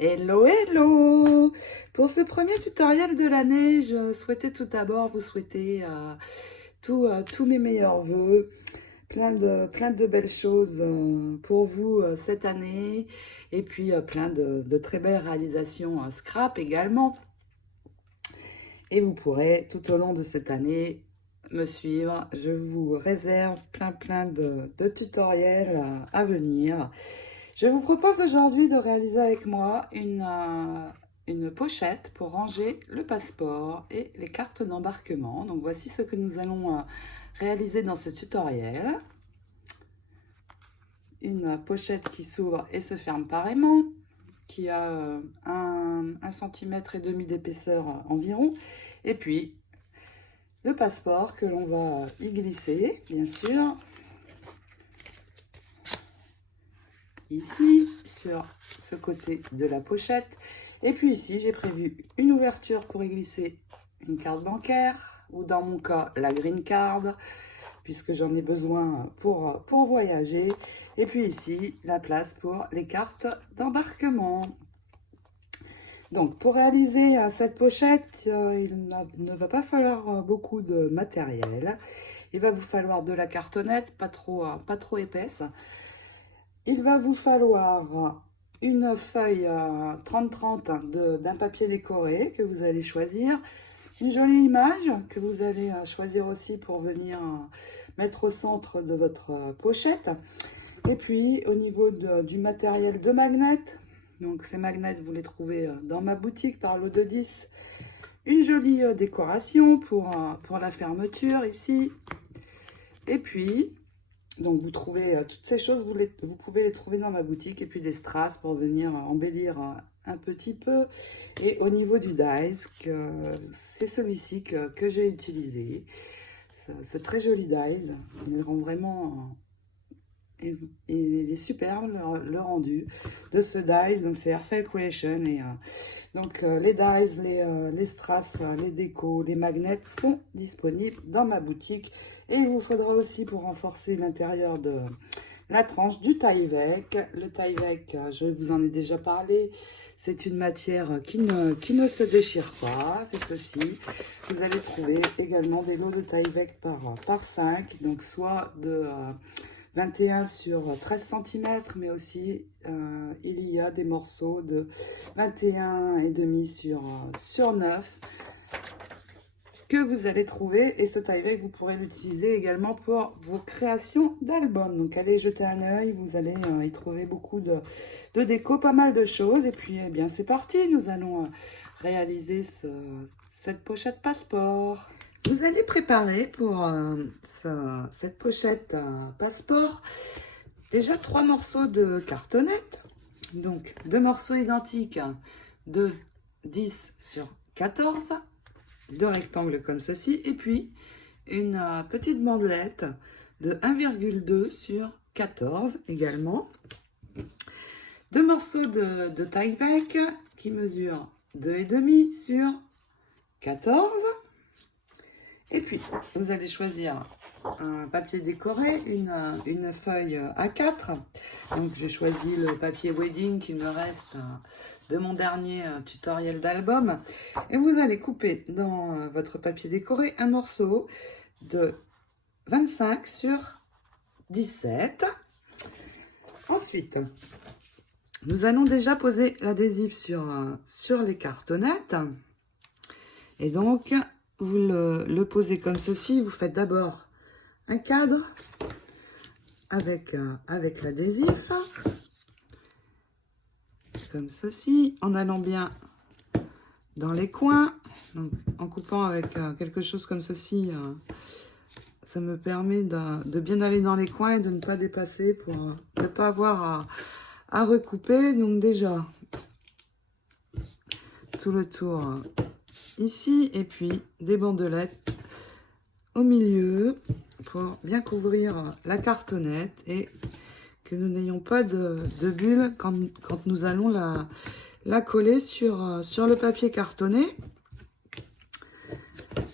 Hello, hello! Pour ce premier tutoriel de l'année, je souhaitais tout d'abord vous souhaiter tous mes meilleurs vœux, plein de belles choses pour vous cette année, et puis plein de très belles réalisations scrap également. Et vous pourrez tout au long de cette année me suivre. Je vous réserve plein de tutoriels à venir. Je vous propose aujourd'hui de réaliser avec moi une pochette pour ranger le passeport et les cartes d'embarquement. Donc voici ce que nous allons réaliser dans ce tutoriel. Une pochette qui s'ouvre et se ferme par aimant, qui a 1,5 cm d'épaisseur environ. Et puis le passeport que l'on va y glisser, bien sûr. Ici, sur ce côté de la pochette. Et puis ici, j'ai prévu une ouverture pour y glisser une carte bancaire, ou dans mon cas, la green card, puisque j'en ai besoin pour voyager. Et puis ici, la place pour les cartes d'embarquement. Donc, pour réaliser cette pochette, il ne va pas falloir beaucoup de matériel. Il va vous falloir de la cartonnette, pas trop épaisse. Il va vous falloir une feuille 30-30 d'un papier décoré que vous allez choisir. Une jolie image que vous allez choisir aussi pour venir mettre au centre de votre pochette. Et puis au niveau du matériel de magnets, donc ces magnets vous les trouvez dans ma boutique par lot de 10. Une jolie décoration pour la fermeture ici. Et puis donc vous trouvez toutes ces choses, vous pouvez les trouver dans ma boutique, et puis des strass pour venir embellir un petit peu. Et au niveau du dies, c'est celui-ci que j'ai utilisé, ce très joli dies, il rend vraiment, il est superbe le rendu de ce dies. Donc c'est Airfel Creation, et donc les dies, les strass, les décos, les magnets sont disponibles dans ma boutique. Et il vous faudra aussi, pour renforcer l'intérieur de la tranche, du Tyvek. Le Tyvek, je vous en ai déjà parlé, c'est une matière qui ne se déchire pas, c'est ceci. Vous allez trouver également des lots de Tyvek par 5, donc soit de 21 sur 13 cm, mais aussi il y a des morceaux de 21,5 sur 9 que vous allez trouver. Et ce Tyvek, vous pourrez l'utiliser également pour vos créations d'albums. Donc allez jeter un œil, vous allez y trouver beaucoup de déco, pas mal de choses. Et puis eh bien c'est parti, nous allons réaliser cette pochette passeport. Vous allez préparer pour cette pochette passeport déjà 3 morceaux de cartonnette. Donc 2 morceaux identiques de 10 sur 14, 2 rectangles comme ceci, et puis une petite bandelette de 1,2 sur 14 également. 2 morceaux de Tyvek qui mesurent 2,5 sur 14. Et puis, vous allez choisir un papier décoré, une feuille A4. Donc, j'ai choisi le papier wedding qui me reste de mon dernier tutoriel d'album. Et vous allez couper dans votre papier décoré un morceau de 25 sur 17. Ensuite, nous allons déjà poser l'adhésif sur les cartonnettes. Et donc, vous le posez comme ceci. Vous faites d'abord un cadre avec l'adhésif, comme ceci, en allant bien dans les coins. Donc, en coupant avec quelque chose comme ceci, ça me permet de bien aller dans les coins et de ne pas dépasser pour ne pas avoir à recouper. Donc déjà, tout le tour ici, et puis des bandelettes au milieu pour bien couvrir la cartonnette et que nous n'ayons pas de bulles quand nous allons la coller sur le papier cartonné.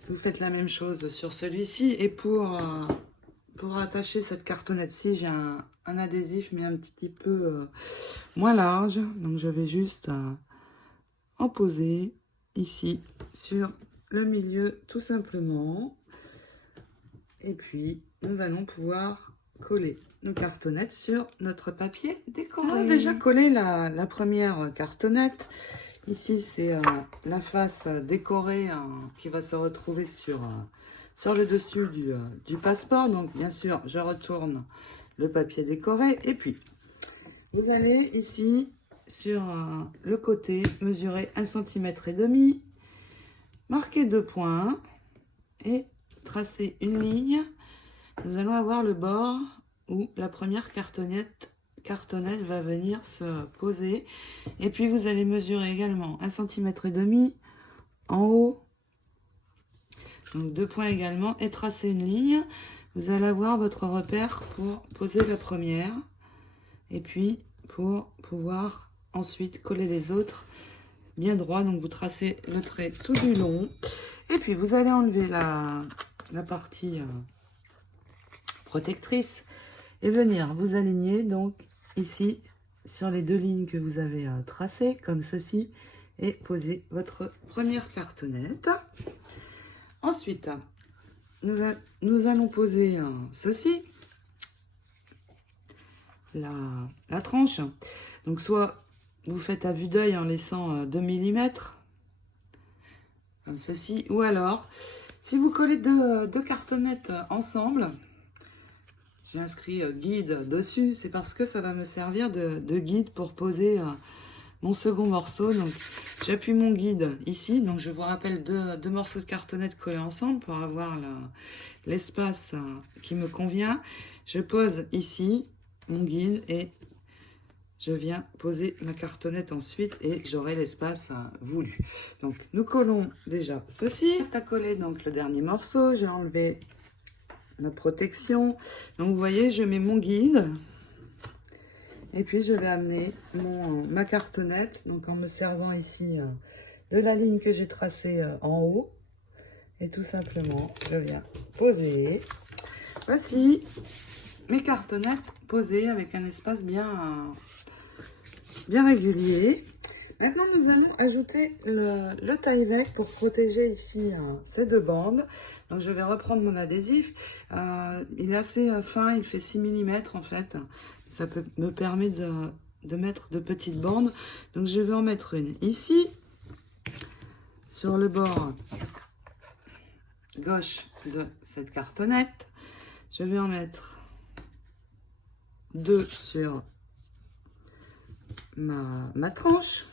Vous faites la même chose sur celui-ci, et pour pour attacher cette cartonnette-ci, j'ai un adhésif, mais un petit peu moins large. Donc, je vais juste en poser ici sur le milieu, tout simplement. Et puis, nous allons pouvoir coller nos cartonnettes sur notre papier décoré. On a déjà collé la première cartonnette. Ici, c'est la face décorée qui va se retrouver sur le dessus du passeport. Donc, bien sûr, je retourne le papier décoré. Et puis, vous allez ici, sur le côté, mesurer 1,5 cm, marquer 2 points et tracer une ligne. Nous allons avoir le bord où la première cartonnette va venir se poser. Et puis, vous allez mesurer également 1,5 cm en haut. Donc, 2 points également et tracer une ligne. Vous allez avoir votre repère pour poser la première. Et puis, pour pouvoir ensuite coller les autres bien droit. Donc, vous tracez le trait tout du long. Et puis, vous allez enlever la partie protectrice et venir vous aligner donc ici sur les 2 lignes que vous avez tracées comme ceci et poser votre première cartonnette. Ensuite, nous allons poser ceci, la tranche. Donc soit vous faites à vue d'œil en laissant 2 mm comme ceci, ou alors si vous collez deux cartonnettes ensemble, j'ai inscrit guide dessus, c'est parce que ça va me servir de guide pour poser mon second morceau. Donc j'appuie mon guide ici, donc je vous rappelle deux morceaux de cartonnette collés ensemble pour avoir l'espace qui me convient. Je pose ici mon guide et je viens poser ma cartonnette ensuite et j'aurai l'espace voulu. Donc nous collons déjà ceci. Reste à coller donc le dernier morceau. J'ai enlevé la protection. Donc vous voyez, je mets mon guide et puis je vais amener ma cartonnette, donc en me servant ici de la ligne que j'ai tracée en haut, et tout simplement je viens poser. Voici mes cartonnettes posées avec un espace bien régulier. Maintenant nous allons ajouter le Tyvek pour protéger ici ces 2 bandes. Donc je vais reprendre mon adhésif, il est assez fin, il fait 6 mm en fait, ça me permet de mettre de petites bandes. Donc je vais en mettre une ici, sur le bord gauche de cette cartonnette. Je vais en mettre 2 sur ma tranche.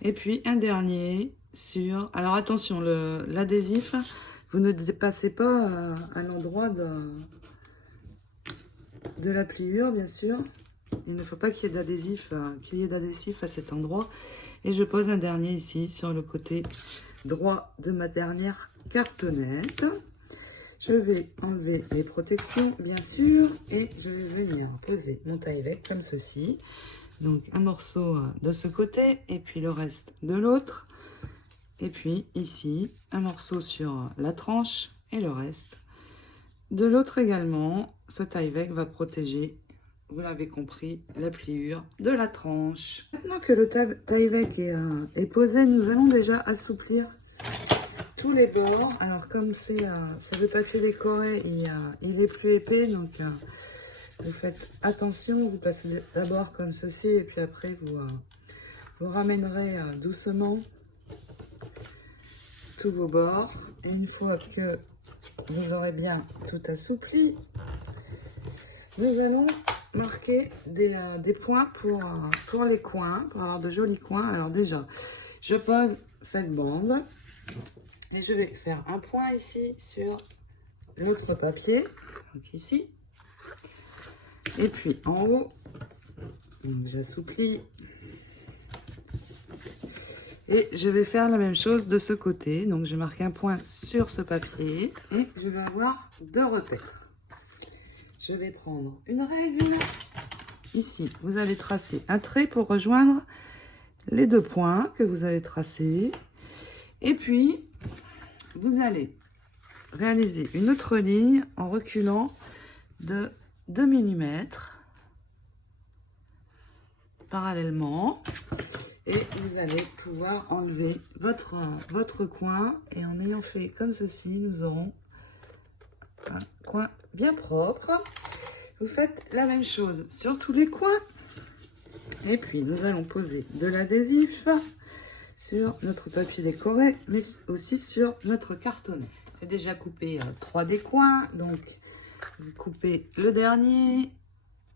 Et puis un dernier sur... Alors attention, l'adhésif, vous ne dépassez pas à l'endroit de la pliure, bien sûr. Il ne faut pas qu'il y ait d'adhésif à cet endroit. Et je pose un dernier ici sur le côté droit de ma dernière cartonnette. Je vais enlever les protections, bien sûr, et je vais venir poser mon Tyvek comme ceci. Donc un morceau de ce côté et puis le reste de l'autre. Et puis ici, un morceau sur la tranche et le reste de l'autre également. Ce Tyvek va protéger, vous l'avez compris, la pliure de la tranche. Maintenant que le Tyvek est posé, nous allons déjà assouplir tous les bords. Alors comme c'est le papier décoré, il est plus épais, donc vous faites attention, vous passez d'abord comme ceci et puis après vous ramènerez doucement tous vos bords. Et une fois que vous aurez bien tout assoupli, nous allons marquer des points pour les coins, pour avoir de jolis coins. Alors déjà, je pose cette bande et je vais faire un point ici sur l'autre papier, donc ici. Et puis en haut, j'assouplis. Et je vais faire la même chose de ce côté. Donc je marque un point sur ce papier et je vais avoir 2 repères. Je vais prendre une règle. Ici, vous allez tracer un trait pour rejoindre les 2 points que vous avez tracés. Et puis, vous allez réaliser une autre ligne en reculant de 2 mm parallèlement. Et vous allez pouvoir enlever votre coin. Et en ayant fait comme ceci, nous aurons un coin bien propre. Vous faites la même chose sur tous les coins. Et puis, nous allons poser de l'adhésif sur notre papier décoré, mais aussi sur notre cartonnet. J'ai déjà coupé 3 des coins. Donc, vous coupez le dernier,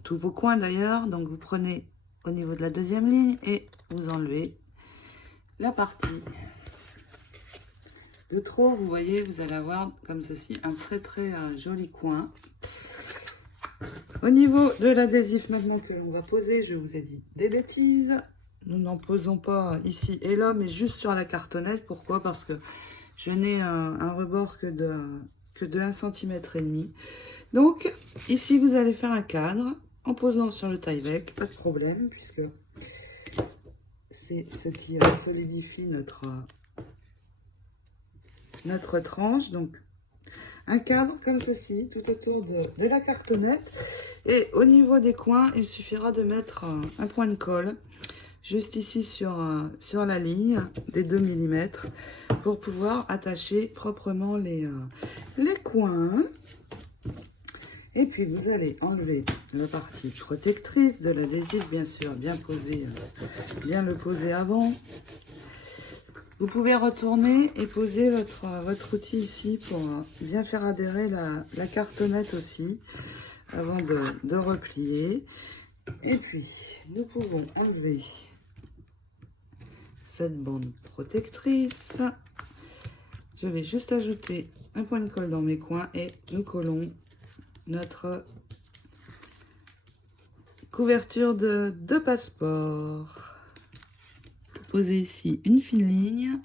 tous vos coins d'ailleurs. Donc, vous prenez au niveau de la deuxième ligne et vous enlevez la partie de trop. Vous voyez, vous allez avoir comme ceci un très joli coin. Au niveau de l'adhésif maintenant que l'on va poser, je vous ai dit des bêtises. Nous n'en posons pas ici et là, mais juste sur la cartonnette. Pourquoi? Parce que je n'ai un rebord que de 1,5 cm. Donc ici vous allez faire un cadre en posant sur le Tyvek, pas de problème, puisque c'est ce qui solidifie notre tranche. Donc un cadre comme ceci tout autour de la cartonnette, et au niveau des coins il suffira de mettre un point de colle juste ici sur la ligne des 2 mm pour pouvoir attacher proprement les coins. Et puis vous allez enlever la partie protectrice de l'adhésif, bien sûr, bien le poser avant. Vous pouvez retourner et poser votre outil ici pour bien faire adhérer la cartonnette aussi, avant de replier. Et puis, nous pouvons enlever cette bande protectrice. Je vais juste ajouter un point de colle dans mes coins et nous collons notre couverture de passeport. Poser ici une fine ligne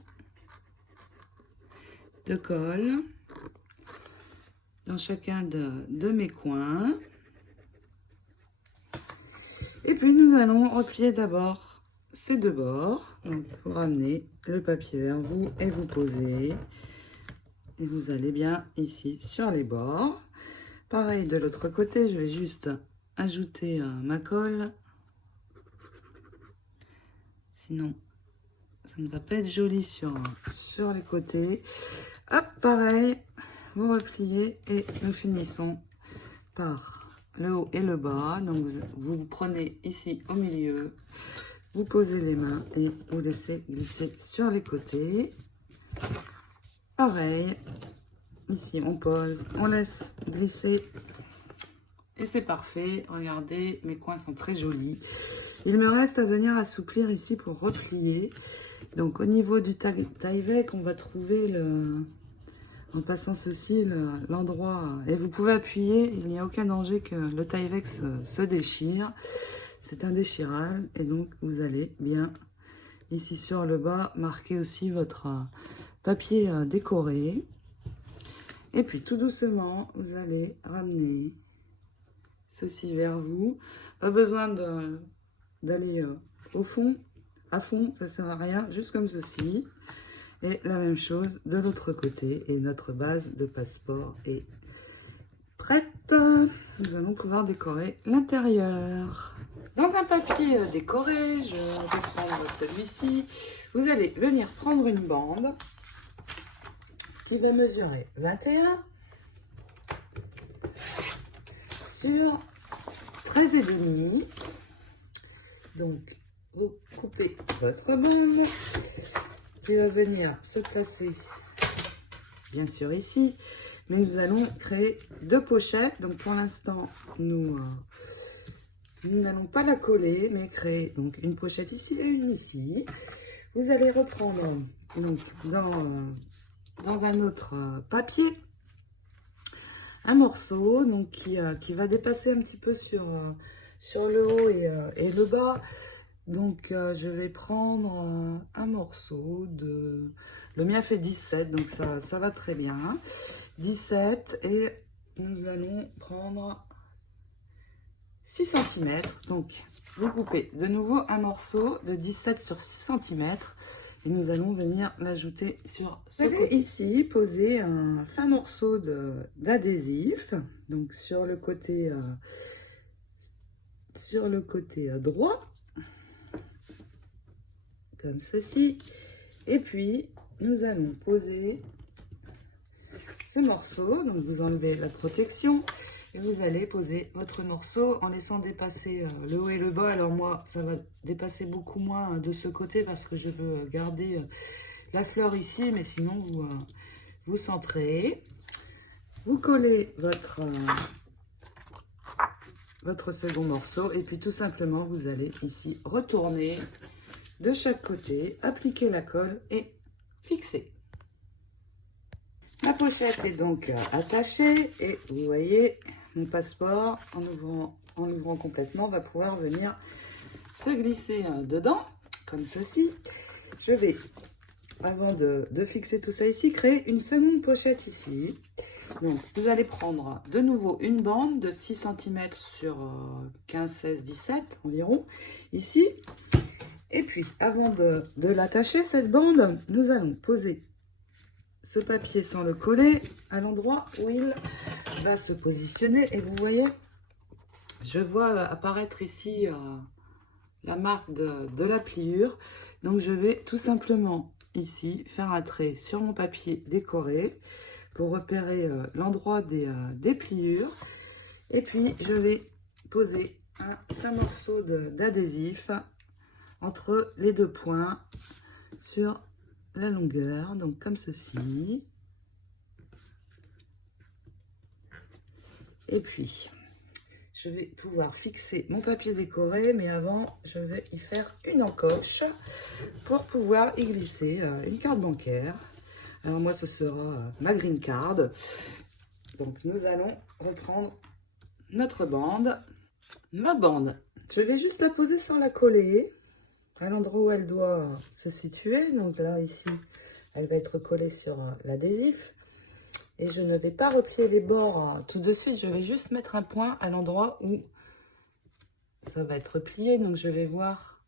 de colle dans chacun de mes coins. Et puis nous allons replier d'abord ces deux bords. Donc vous ramenez le papier vers vous et vous posez. Et vous allez bien ici sur les bords. Pareil de l'autre côté, je vais juste ajouter ma colle. Sinon, ça ne va pas être joli sur les côtés. Hop, pareil, vous repliez et nous finissons par le haut et le bas. Donc vous prenez ici au milieu, vous posez les mains et vous laissez glisser sur les côtés. Pareil, ici on pose, on laisse glisser et c'est parfait. Regardez, mes coins sont très jolis. Il me reste à venir assouplir ici pour replier. Donc au niveau du Tyvek, on va trouver en passant ceci l'endroit, et vous pouvez appuyer, il n'y a aucun danger que le Tyvek se déchire. C'est un déchirable et donc vous allez bien ici sur le bas marquer aussi votre papier décoré. Et puis tout doucement, vous allez ramener ceci vers vous. Pas besoin d'aller au fond, à fond, ça sert à rien, juste comme ceci. Et la même chose de l'autre côté. Et notre base de passeport est prête. Nous allons pouvoir décorer l'intérieur. Dans un papier décoré, je vais prendre celui-ci. Vous allez venir prendre une bande qui va mesurer 21 sur 13,5. Donc, vous coupez votre bande qui va venir se placer bien sûr ici, mais nous allons créer deux pochettes. Donc pour l'instant nous n'allons pas la coller, mais créer donc une pochette ici et une ici. Vous allez reprendre donc dans un autre papier un morceau donc qui va dépasser un petit peu sur le haut et le bas. Donc je vais prendre un morceau le mien fait 17, donc ça va très bien, 17, et nous allons prendre 6 cm. Donc vous coupez de nouveau un morceau de 17 sur 6 cm Et nous allons venir l'ajouter sur ce côté. Ici, poser un fin morceau d'adhésif. Donc sur le côté droit, comme ceci. Et puis, nous allons poser ce morceau. Donc vous enlevez la protection. Et vous allez poser votre morceau en laissant dépasser le haut et le bas. Alors moi, ça va dépasser beaucoup moins de ce côté parce que je veux garder la fleur ici. Mais sinon, vous centrez. Vous collez votre second morceau. Et puis tout simplement, vous allez ici retourner de chaque côté, appliquer la colle et fixer. La pochette est donc attachée et vous voyez, mon passeport, en l'ouvrant complètement, va pouvoir venir se glisser dedans, comme ceci. Je vais, avant de fixer tout ça ici, créer une seconde pochette ici. Donc, vous allez prendre de nouveau une bande de 6 cm sur 15, 16, 17 environ, ici. Et puis, avant de l'attacher, cette bande, nous allons poser ce papier sans le coller à l'endroit où il va se positionner. Et vous voyez, je vois apparaître ici la marque de la pliure. Donc je vais tout simplement ici faire un trait sur mon papier décoré pour repérer l'endroit des pliures. Et puis je vais poser un fin morceau d'adhésif entre les deux points sur la longueur, donc comme ceci. Et puis, je vais pouvoir fixer mon papier décoré, mais avant, je vais y faire une encoche pour pouvoir y glisser une carte bancaire. Alors moi, ce sera ma green card. Donc, nous allons reprendre notre bande. Ma bande, je vais juste la poser sans la coller à l'endroit où elle doit se situer. Donc là, ici, elle va être collée sur l'adhésif. Et je ne vais pas replier les bords tout de suite. Je vais juste mettre un point à l'endroit où ça va être plié. Donc, je vais voir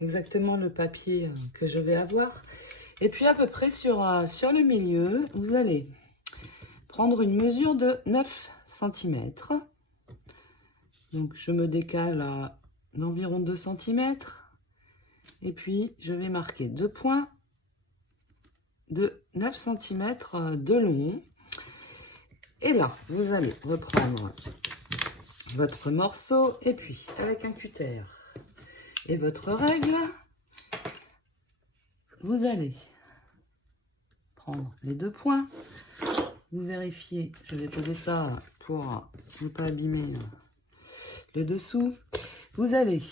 exactement le papier que je vais avoir. Et puis, à peu près sur le milieu, vous allez prendre une mesure de 9 cm. Donc, je me décale d'environ 2 cm. Et puis, je vais marquer 2 points de 9 cm de long. Et là, vous allez reprendre votre morceau et puis, avec un cutter et votre règle, vous allez prendre les 2 points. Vous vérifiez, je vais poser ça pour ne pas abîmer le dessous. Vous allez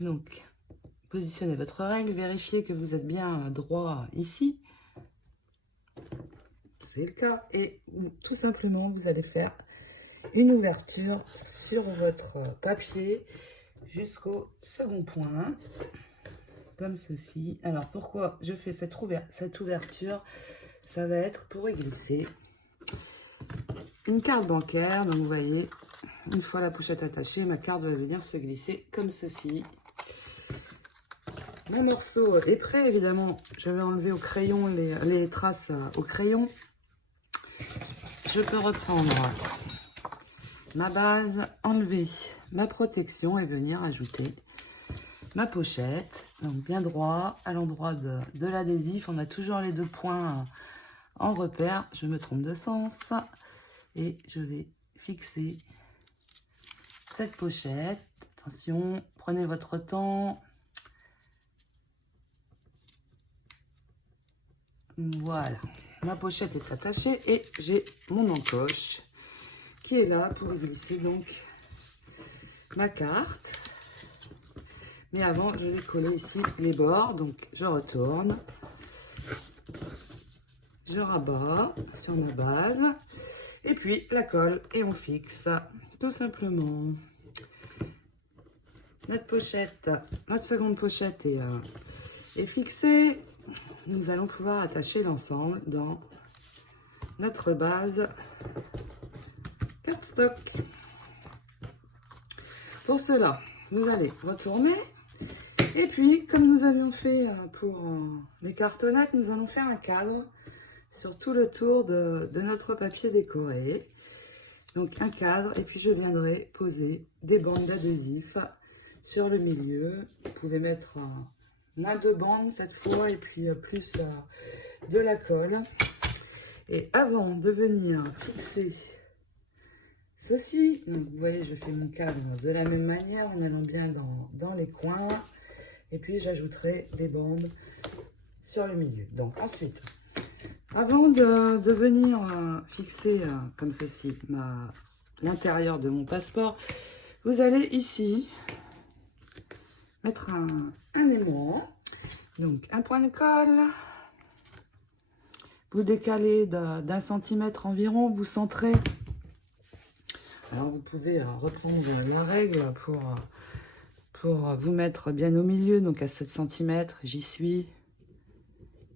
donc positionner votre règle, vérifiez que vous êtes bien droit ici. C'est le cas. Et tout simplement, vous allez faire une ouverture sur votre papier jusqu'au second point, comme ceci. Alors, pourquoi je fais cette ouverture? Ça va être pour y glisser une carte bancaire. Donc, vous voyez, une fois la pochette attachée, ma carte va venir se glisser comme ceci. Mon morceau est prêt, évidemment. J'avais enlevé au crayon les traces au crayon. Je peux reprendre ma base, enlever ma protection et venir ajouter ma pochette. Donc bien droit à l'endroit de l'adhésif. On a toujours les 2 points en repère. Je me trompe de sens. Et je vais fixer cette pochette. Attention, prenez votre temps. Voilà, ma pochette est attachée et j'ai mon encoche qui est là pour y glisser donc ma carte. Mais avant, je vais coller ici les bords. Donc, je retourne, je rabats sur ma base et puis la colle et on fixe tout simplement. Notre seconde pochette est fixée. Nous allons pouvoir attacher l'ensemble dans notre base cardstock. Pour cela, vous allez retourner Et puis, comme nous avions fait pour mes cartonnettes, nous allons faire un cadre sur tout le tour de notre papier décoré. Donc un cadre, et puis je viendrai poser des bandes d'adhésif sur le milieu. Vous pouvez mettre moins de bandes cette fois, et puis plus de la colle. Et avant de venir fixer ceci, donc vous voyez, je fais mon cadre de la même manière en allant bien dans les coins. Et puis j'ajouterai des bandes sur le milieu. Donc ensuite, avant de venir fixer comme ceci l'intérieur de mon passeport, vous allez ici mettre un aimant. Donc un point de colle. Vous décalez d'un centimètre environ, vous centrez. Alors vous pouvez reprendre la règle pour vous mettre bien au milieu, donc à 7 cm, j'y suis.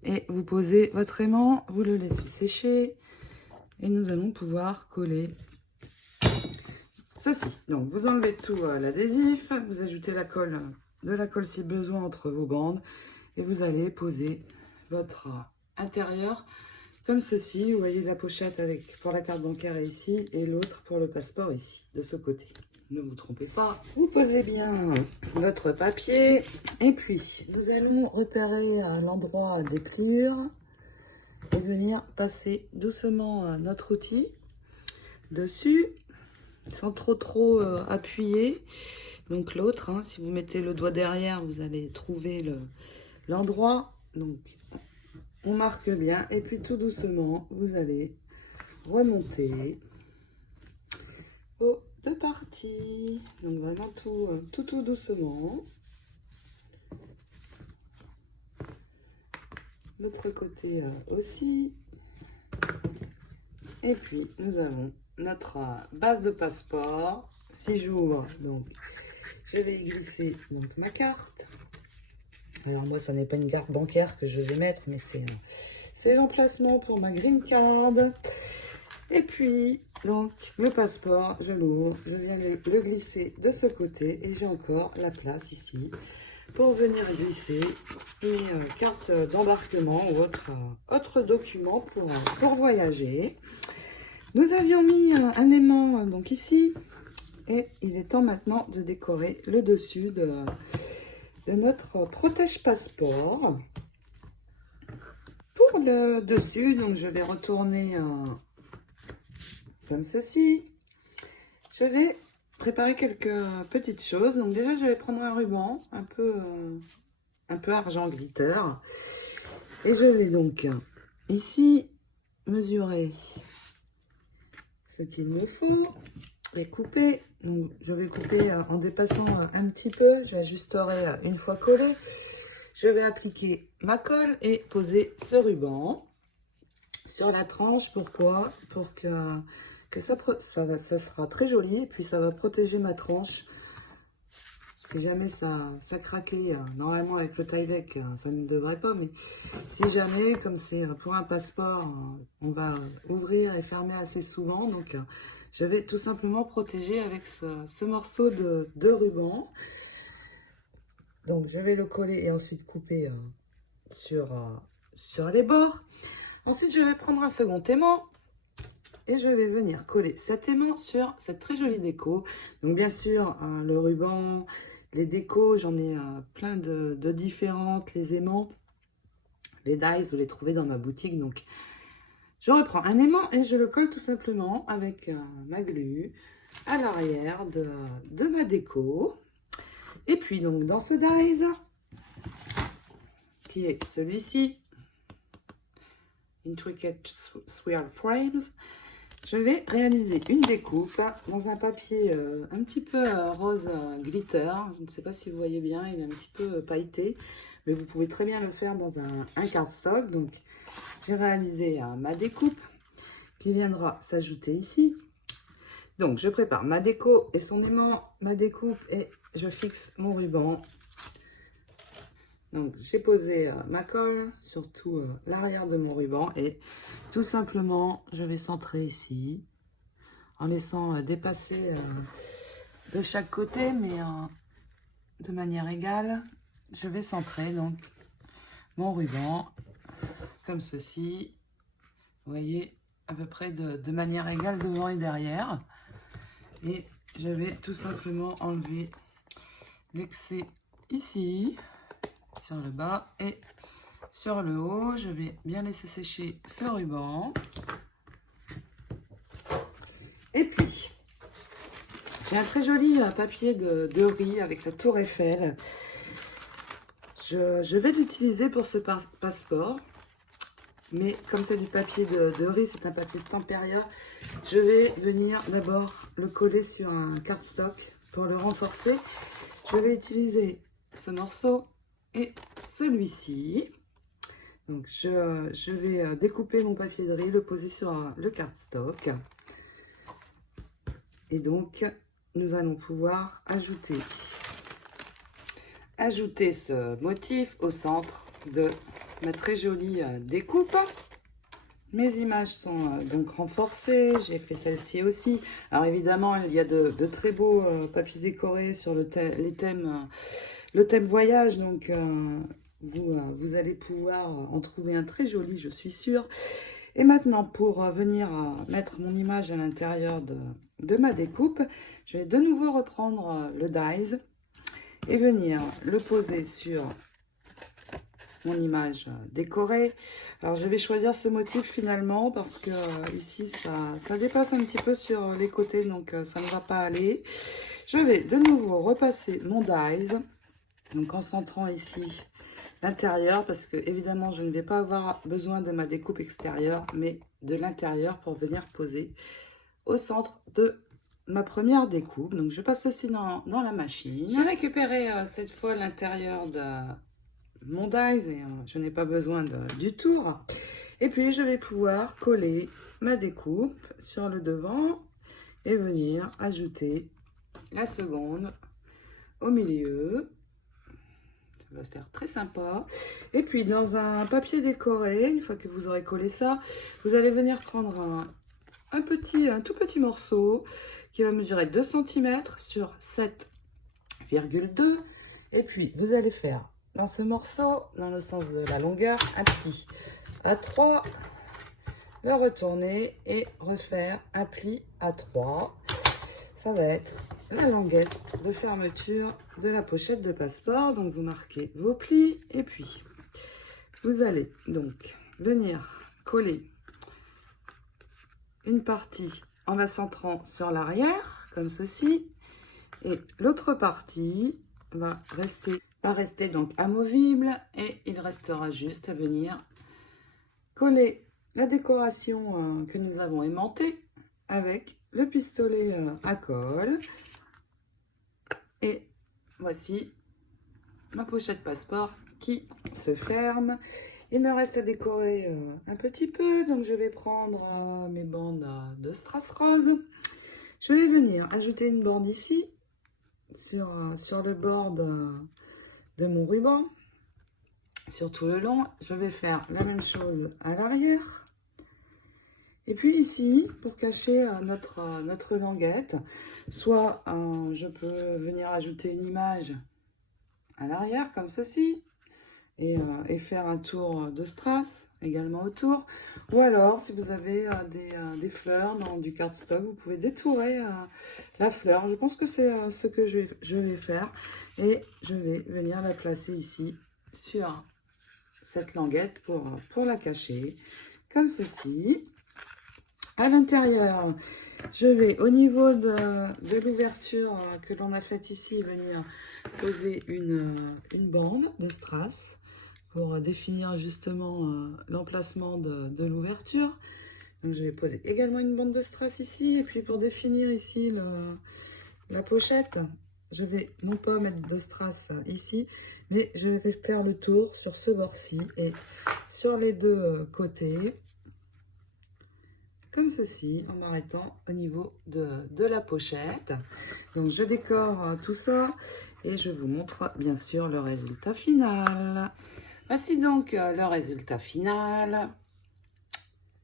Et vous posez votre aimant, vous le laissez sécher. Et nous allons pouvoir coller ceci. Donc vous enlevez tout l'adhésif, vous ajoutez de la colle si besoin entre vos bandes. Et vous allez poser votre intérieur comme ceci. Vous voyez la pochette pour la carte bancaire est ici et l'autre pour le passeport ici, de ce côté. Ne vous trompez pas, vous posez bien votre papier et puis nous allons repérer l'endroit des pliures et venir passer doucement notre outil dessus sans trop appuyer. Donc l'autre, si vous mettez le doigt derrière, vous allez trouver l'endroit. Donc on marque bien et puis tout doucement vous allez remonter aux deux parties. Donc vraiment tout doucement. L'autre côté aussi. Et puis nous avons notre base de passeport. Si j'ouvre, donc je vais y glisser donc ma carte. Alors moi, ça n'est pas une carte bancaire que je vais mettre, mais c'est l'emplacement pour ma green card. Et puis, donc, le passeport, je l'ouvre, je viens le glisser de ce côté et j'ai encore la place ici pour venir glisser une carte d'embarquement ou autre document pour voyager. Nous avions mis un aimant donc ici et il est temps maintenant de décorer le dessus de notre protège passeport. Pour le dessus, donc je vais retourner comme ceci. Je vais préparer quelques petites choses. Donc déjà, je vais prendre un ruban un peu argent glitter. Et je vais donc ici mesurer ce qu'il me faut. Et couper. Donc, je vais couper en dépassant un petit peu. J'ajusterai une fois collé. Je vais appliquer ma colle et poser ce ruban sur la tranche. Pourquoi? Pour que ça sera très joli. Et puis ça va protéger ma tranche. Si jamais ça craquait, normalement avec le Tyvek, ça ne devrait pas. Mais si jamais, comme c'est pour un passeport, on va ouvrir et fermer assez souvent. Donc je vais tout simplement protéger avec ce morceau de ruban. Donc je vais le coller et ensuite couper sur les bords. Ensuite je vais prendre un second aimant et je vais venir coller cet aimant sur cette très jolie déco. Donc bien sûr le ruban, les décos, j'en ai plein de différentes, les aimants, les dies, vous les trouvez dans ma boutique. Donc je reprends un aimant et je le colle tout simplement avec ma glu à l'arrière de ma déco. Et puis donc dans ce dies, qui est celui-ci, Intricate Swirl Frames, je vais réaliser une découpe dans un papier un petit peu rose glitter. Je ne sais pas si vous voyez bien, il est un petit peu pailleté, mais vous pouvez très bien le faire dans un cardstock. Donc j'ai réalisé ma découpe qui viendra s'ajouter ici. Donc je prépare ma déco et son aimant, ma découpe, et je fixe mon ruban. Donc j'ai posé ma colle sur tout l'arrière de mon ruban et tout simplement je vais centrer ici en laissant dépasser de chaque côté, mais de manière égale. je vais centrer donc mon ruban comme ceci. Vous voyez, à peu près de manière égale devant et derrière. Et je vais tout simplement enlever l'excès ici, sur le bas et sur le haut. Je vais bien laisser sécher ce ruban. Et puis, j'ai un très joli papier de riz avec la tour Eiffel. Je vais l'utiliser pour ce passeport. Mais comme c'est du papier de riz, c'est un papier Stamperia, je vais venir d'abord le coller sur un cardstock pour le renforcer. Je vais utiliser ce morceau et celui-ci. Donc je vais découper mon papier de riz, le poser sur le cardstock. Et donc nous allons pouvoir ajouter ce motif au centre de ma très jolie découpe. Mes images sont donc renforcées, j'ai fait celle-ci aussi. Alors évidemment, il y a de très beaux papiers décorés sur le thème voyage, donc vous allez pouvoir en trouver un très joli, je suis sûre. Et maintenant, pour venir mettre mon image à l'intérieur de ma découpe, je vais de nouveau reprendre le dies et venir le poser sur mon image décorée. Alors je vais choisir ce motif finalement parce que ici ça dépasse un petit peu sur les côtés, donc ça ne va pas aller. Je vais de nouveau repasser mon dies, donc en centrant ici l'intérieur, parce que évidemment je ne vais pas avoir besoin de ma découpe extérieure mais de l'intérieur pour venir poser au centre de ma première découpe. Donc je passe ceci dans la machine. J'ai récupéré cette fois l'intérieur de mon dies et je n'ai pas besoin du tour. Et puis je vais pouvoir coller ma découpe sur le devant et venir ajouter la seconde au milieu. Ça va faire très sympa. Et puis dans un papier décoré, une fois que vous aurez collé ça, vous allez venir prendre un tout petit morceau qui va mesurer 2 cm sur 7,2. Et puis vous allez faire dans ce morceau, dans le sens de la longueur, un pli à 3, le retourner et refaire un pli à 3. Ça va être la languette de fermeture de la pochette de passeport. Donc vous marquez vos plis et puis vous allez donc venir coller une partie en la centrant sur l'arrière, comme ceci, et l'autre partie va rester donc amovible et il restera juste à venir coller la décoration que nous avons aimantée avec le pistolet à colle. Et voici ma pochette passeport qui se ferme. Il me reste à décorer un petit peu, donc je vais prendre mes bandes de strass rose. Je vais venir ajouter une bande ici sur le bord de mon ruban, sur tout le long. Je vais faire la même chose à l'arrière. Et puis ici, pour cacher notre languette, soit je peux venir ajouter une image à l'arrière, comme ceci, et faire un tour de strass également autour. Ou alors, si vous avez des fleurs dans du cardstock, vous pouvez détourer la fleur. Je pense que c'est ce que je vais faire. Et je vais venir la placer ici sur cette languette pour la cacher, comme ceci. À l'intérieur, je vais au niveau de l'ouverture que l'on a faite ici, venir poser une bande de strass pour définir justement l'emplacement de l'ouverture. Donc je vais poser également une bande de strass ici, et puis pour définir ici la pochette, je vais non pas mettre de strass ici, mais je vais faire le tour sur ce bord-ci et sur les deux côtés, comme ceci, en m'arrêtant au niveau de la pochette. Donc je décore tout ça et je vous montre bien sûr le résultat final. Voici donc le résultat final.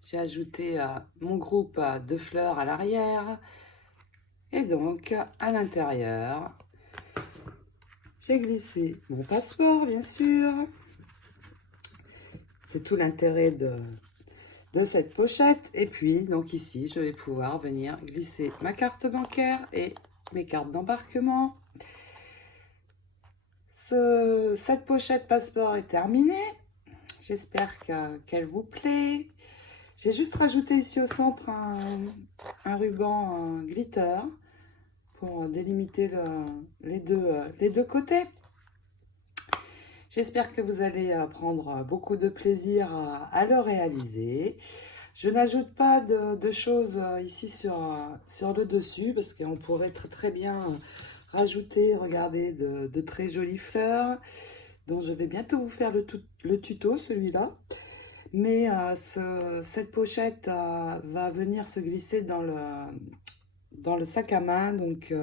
J'ai ajouté mon groupe de fleurs à l'arrière et donc à l'intérieur j'ai glissé mon passeport, bien sûr. C'est tout l'intérêt de cette pochette. Et puis, donc ici, je vais pouvoir venir glisser ma carte bancaire et mes cartes d'embarquement. Cette pochette passeport est terminée. J'espère qu'elle vous plaît. J'ai juste rajouté ici au centre un ruban glitter pour délimiter les deux côtés. J'espère que vous allez prendre beaucoup de plaisir à le réaliser. Je n'ajoute pas de choses ici sur le dessus parce qu'on pourrait très bien rajouter, regardez, de très jolies fleurs dont je vais bientôt vous faire le tuto, celui-là. Mais cette pochette va venir se glisser dans le sac à main, donc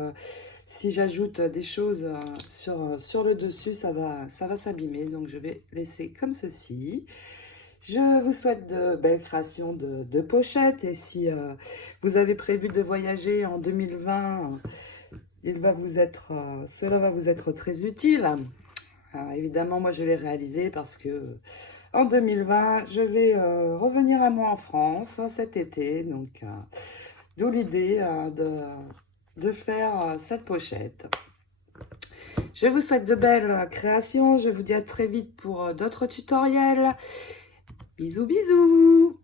si j'ajoute des choses sur le dessus, ça va s'abîmer. Donc je vais laisser comme ceci. Je vous souhaite de belles créations de pochettes. Et si vous avez prévu de voyager en 2020, cela va vous être très utile. Alors, évidemment, moi je l'ai réalisé parce que en 2020, je vais revenir à moi en France cet été. Donc d'où l'idée de faire cette pochette. Je vous souhaite de belles créations. Je vous dis à très vite pour d'autres tutoriels. Bisous, bisous!